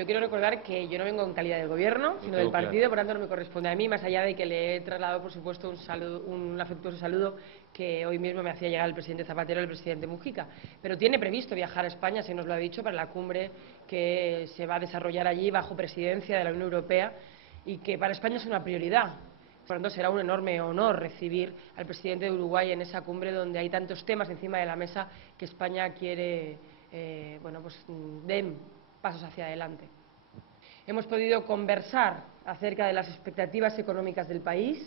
yo quiero recordar que yo no vengo en calidad del Gobierno, sino del partido, por tanto no me corresponde a mí, más allá de que le he trasladado, por supuesto, un afectuoso saludo que hoy mismo me hacía llegar el presidente Zapatero y el presidente Mujica. Pero tiene previsto viajar a España, se nos lo ha dicho, para la cumbre que se va a desarrollar allí bajo presidencia de la Unión Europea y que para España es una prioridad. Por lo tanto, será un enorme honor recibir al presidente de Uruguay en esa cumbre donde hay tantos temas encima de la mesa que España quiere den pasos hacia adelante. Hemos podido conversar acerca de las expectativas económicas del país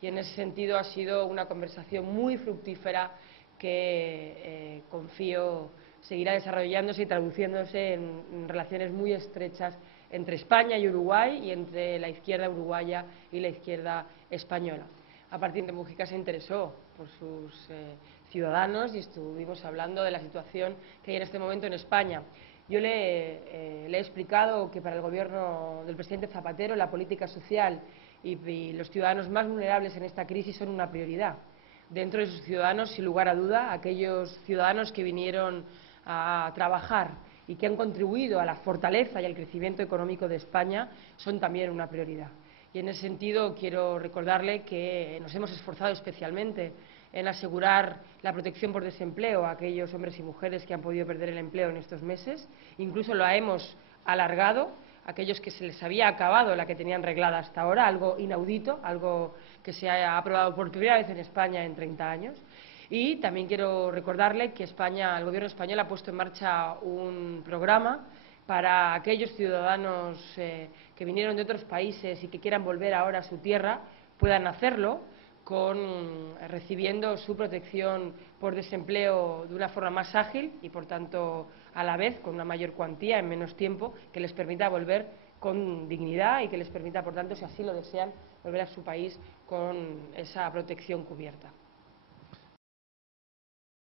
y en ese sentido ha sido una conversación muy fructífera que confío seguirá desarrollándose y traduciéndose en relaciones muy estrechas entre España y Uruguay y entre la izquierda uruguaya y la izquierda española. A partir de Mujica se interesó por sus ciudadanos y estuvimos hablando de la situación que hay en este momento en España. Yo le he explicado que para el Gobierno del presidente Zapatero la política social y los ciudadanos más vulnerables en esta crisis son una prioridad. Dentro de sus ciudadanos, sin lugar a duda, aquellos ciudadanos que vinieron a trabajar y que han contribuido a la fortaleza y al crecimiento económico de España son también una prioridad. Y en ese sentido quiero recordarle que nos hemos esforzado especialmente en asegurar la protección por desempleo a aquellos hombres y mujeres que han podido perder el empleo en estos meses. Incluso la hemos alargado a aquellos que se les había acabado la que tenían reglada hasta ahora, algo inaudito, algo que se ha aprobado por primera vez en España en 30 años. Y también quiero recordarle que España, el Gobierno español ha puesto en marcha un programa para aquellos ciudadanos que vinieron de otros países y que quieran volver ahora a su tierra, puedan hacerlo recibiendo su protección por desempleo de una forma más ágil y, por tanto, a la vez con una mayor cuantía en menos tiempo, que les permita volver con dignidad y que les permita, por tanto, si así lo desean, volver a su país con esa protección cubierta.